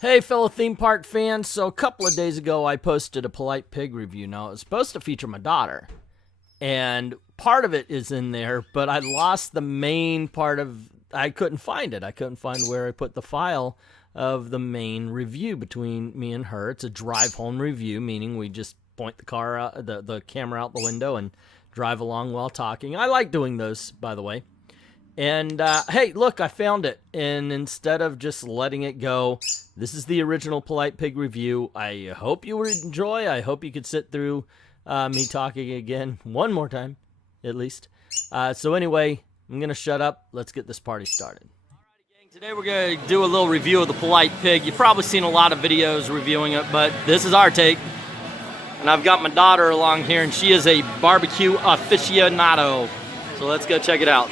Hey fellow theme park fans, so a couple of days ago I posted a Polite Pig review. Now it was supposed to feature my daughter, and part of it is in there, but I lost the main part of, I couldn't find it. I couldn't find where I put the file of the main review between me and her. It's a drive home review, meaning we just point the car out, the camera out the window and drive along while talking. I like doing those, by the way. And hey, look, I found it. And instead of just letting it go, this is the original Polite Pig review. I hope you would enjoy. I hope you could sit through me talking again one more time, at least. So anyway, I'm going to shut up. Let's get this party started. Alrighty, gang. Today we're going to do a little review of the Polite Pig. You've probably seen a lot of videos reviewing it, but this is our take. And I've got my daughter along here, and she is a barbecue aficionado. So let's go check it out.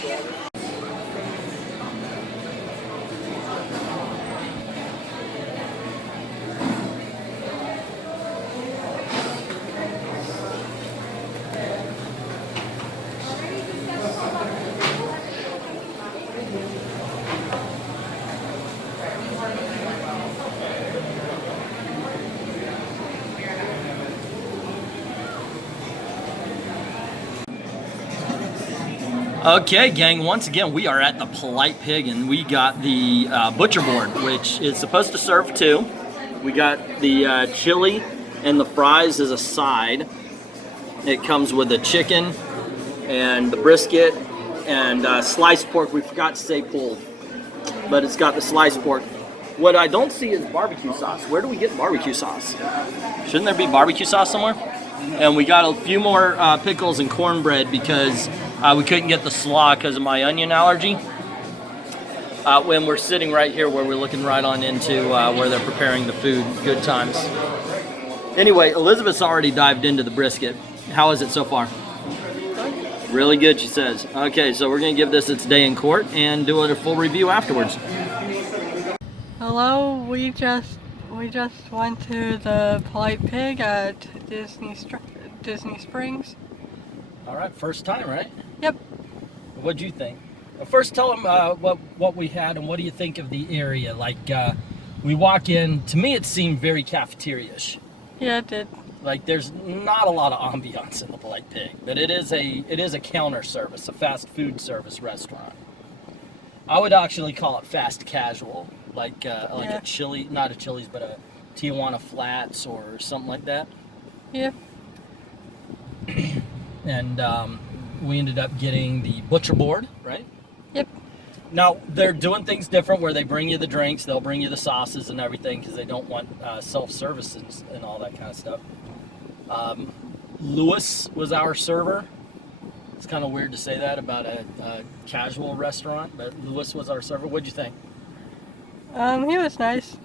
Okay, gang, once again, we are at the Polite Pig, and we got the butcher board, which is supposed to serve two. We got the chili and the fries as a side. It comes with the chicken and the brisket and sliced pork. We forgot to say pulled, but it's got the sliced pork. What I don't see is barbecue sauce. Where do we get barbecue sauce? Shouldn't there be barbecue sauce somewhere? And we got a few more pickles and cornbread because we couldn't get the slaw because of my onion allergy. When we're sitting right here where we're looking right on into where they're preparing the food. Good times. Anyway, Elizabeth's already dived into the brisket. How is it so far? Really good, she says. Okay, so we're going to give this its day in court and do a full review afterwards. Hello, we just went to the Polite Pig at Disney Springs. All right, first time, right? Yep. What'd you think? Well, first, tell them what we had and what do you think of the area? Like, we walk in. To me, it seemed very cafeteria-ish. Yeah, it did. Like, there's not a lot of ambiance in the Polite Pig, but it is a counter service, a fast food service restaurant. I would actually call it fast casual, like a Chili, not a Chili's, but a Tijuana Flats or something like that. Yeah. And we ended up getting the butcher board, right? Yep. Now, they're doing things different where they bring you the drinks, they'll bring you the sauces and everything because they don't want self-service and all that kind of stuff. Lewis was our server. It's kind of weird to say that about a casual restaurant, but Lewis was our server. What'd you think? He was nice.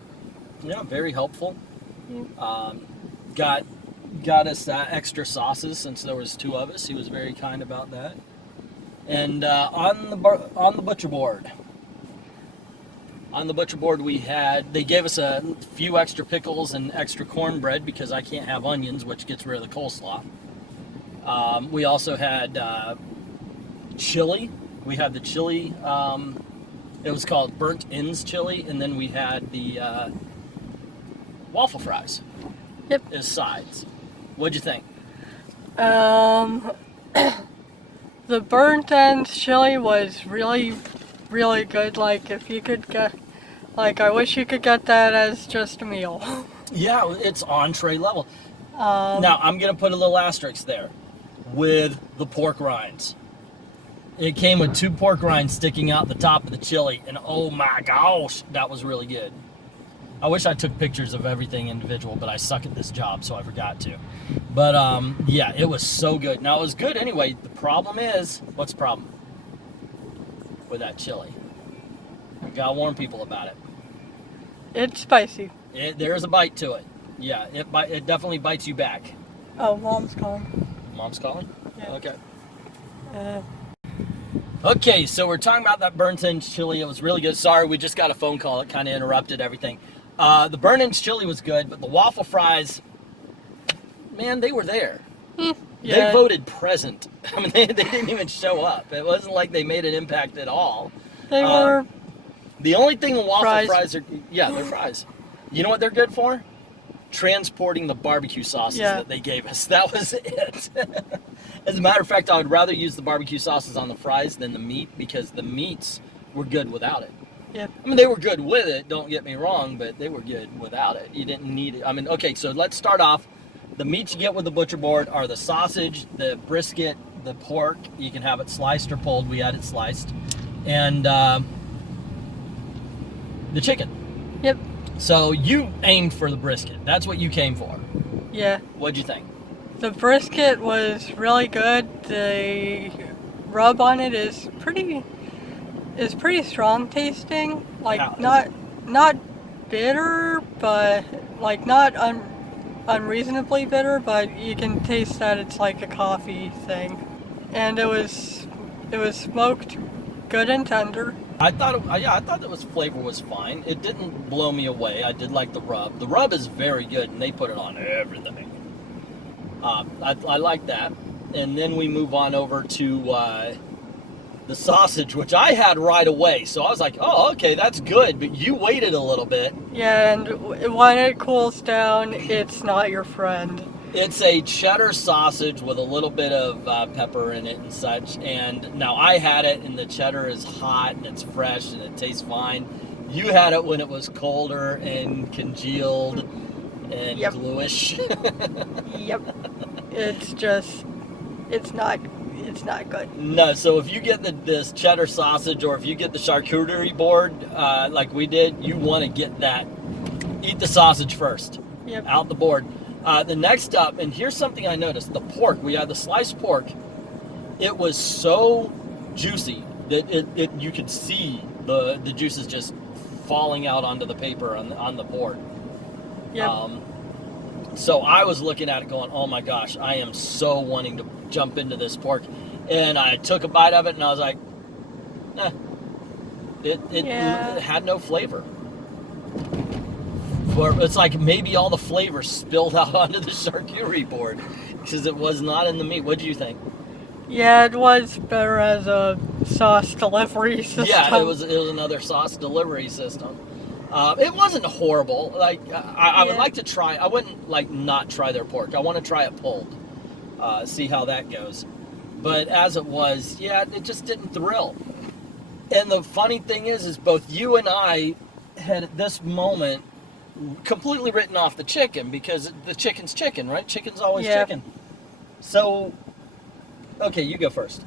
Yeah, very helpful. Yeah. Got us extra sauces since there was two of us. He was very kind about that. And on the butcher board, they gave us a few extra pickles and extra cornbread because I can't have onions, which gets rid of the coleslaw. We also had chili. We had the chili. It was called Burnt Ends chili, and then we had the waffle fries. Yep. As sides. What'd you think? The burnt ends chili was really, really good. Like, if you could get, like, I wish you could get that as just a meal. Yeah, it's entree level. Now, I'm going to put a little asterisk there with the pork rinds. It came with 2 pork rinds sticking out the top of the chili, and oh my gosh, that was really good. I wish I took pictures of everything individual, but I suck at this job, so I forgot to. But, yeah, it was so good. Now, it was good anyway. The problem is, what's the problem with that chili? I gotta warn people about it. It's spicy. There is a bite to it. Yeah, it definitely bites you back. Oh, Mom's calling. Mom's calling? Yeah. Okay. Uh, Okay, so we're talking about that burnt ends chili. It was really good. Sorry, we just got a phone call. It kind of interrupted everything. The burnt ends chili was good, but the waffle fries, man, they were there. yeah. They voted present. I mean, they didn't even show up. It wasn't like they made an impact at all. They were The only thing the waffle fries. fries are, yeah, they're fries. You know what they're good for? Transporting the barbecue sauces Yeah. that they gave us. That was it. As a matter of fact, I would rather use the barbecue sauces on the fries than the meat because the meats were good without it. Yep. I mean, they were good with it, don't get me wrong, but they were good without it. You didn't need it. I mean, okay, so let's start off. The meats you get with the butcher board are the sausage, the brisket, the pork. You can have it sliced or pulled. We had it sliced. And the chicken. Yep. So you aimed for the brisket. That's what you came for. Yeah. What'd you think? The brisket was really good. The rub on it is pretty strong tasting. Like not bitter, but like not unreasonably bitter, but you can taste that it's like a coffee thing. And it was smoked good and tender. I thought the flavor was fine. It didn't blow me away. I did like the rub. The rub is very good, and they put it on everything. I like that. And then we move on over to the sausage, which I had right away. So I was like, oh, okay, that's good. But you waited a little bit. Yeah, and when it cools down, it's not your friend. It's a cheddar sausage with a little bit of pepper in it and such. And now I had it, and the cheddar is hot, and it's fresh, and it tastes fine. You had it when it was colder and congealed and gluish. Yep. It's not good. No, so if you get this cheddar sausage, or if you get the charcuterie board like we did, you want to get that. Eat the sausage first. Yep. Out the board. The next up, and here's something I noticed, the pork. We had the sliced pork. It was so juicy that you could see the juices just falling out onto the paper on the board. Yep. So I was looking at it going, oh my gosh, I am so wanting to jump into this pork. And I took a bite of it, and I was like, it had no flavor. It's like maybe all the flavor spilled out onto the charcuterie board because it was not in the meat. What do you think? Yeah, it was better as a sauce delivery system. Yeah, it was another sauce delivery system. It wasn't horrible. Like I would like to try. I wouldn't like not try their pork. I want to try it pulled, see how that goes. But as it was, it just didn't thrill. And the funny thing is both you and I had at this moment completely written off the chicken because the chicken's chicken, right? Chicken's always chicken. So, okay, you go first.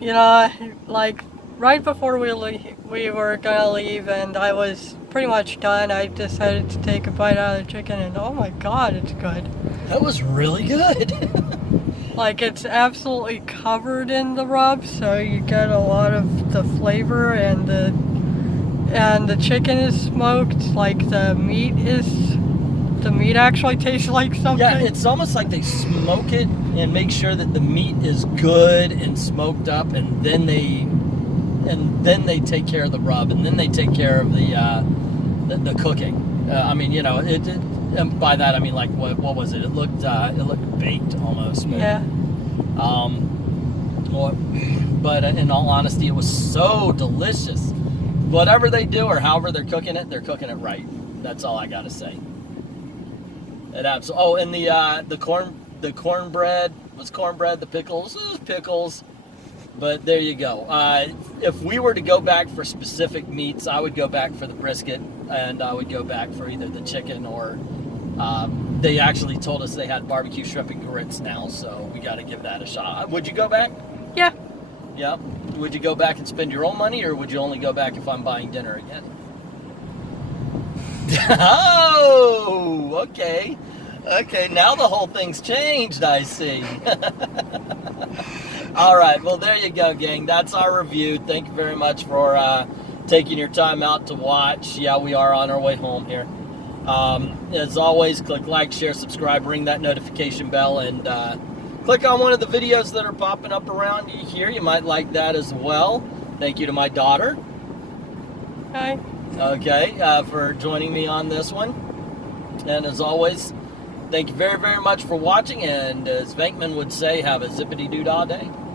You know, like right before we were gonna leave, and I was pretty much done. I decided to take a bite out of the chicken, and oh my god, it's good. That was really good. Like it's absolutely covered in the rub, so you get a lot of the flavor, and the chicken is smoked. Like the meat actually tastes like something. Yeah, it's almost like they smoke it and make sure that the meat is good and smoked up, and then they take care of the rub, and then they take care of the cooking. I mean, you know, and by that I mean like what was it? It looked baked almost. But, yeah. But in all honesty, it was so delicious. Whatever they do or however they're cooking it right. That's all I gotta say. And the cornbread was cornbread. The pickles, it was pickles. But there you go. If we were to go back for specific meats, I would go back for the brisket, and I would go back for either the chicken or they actually told us they had barbecue shrimp and grits now, so we got to give that a shot. Would you go back? Yeah. Yeah. Would you go back and spend your own money, or would you only go back if I'm buying dinner again? Oh, okay. Okay, now the whole thing's changed, I see. All right, well, there you go, gang. That's our review. Thank you very much for taking your time out to watch. Yeah, we are on our way home here. As always, click like, share, subscribe, ring that notification bell, and click on one of the videos that are popping up around you here. You might like that as well. Thank you to my daughter. Hi. Okay, for joining me on this one. And as always, thank you very, very much for watching, and as Venkman would say, have a zippity-doo-dah day.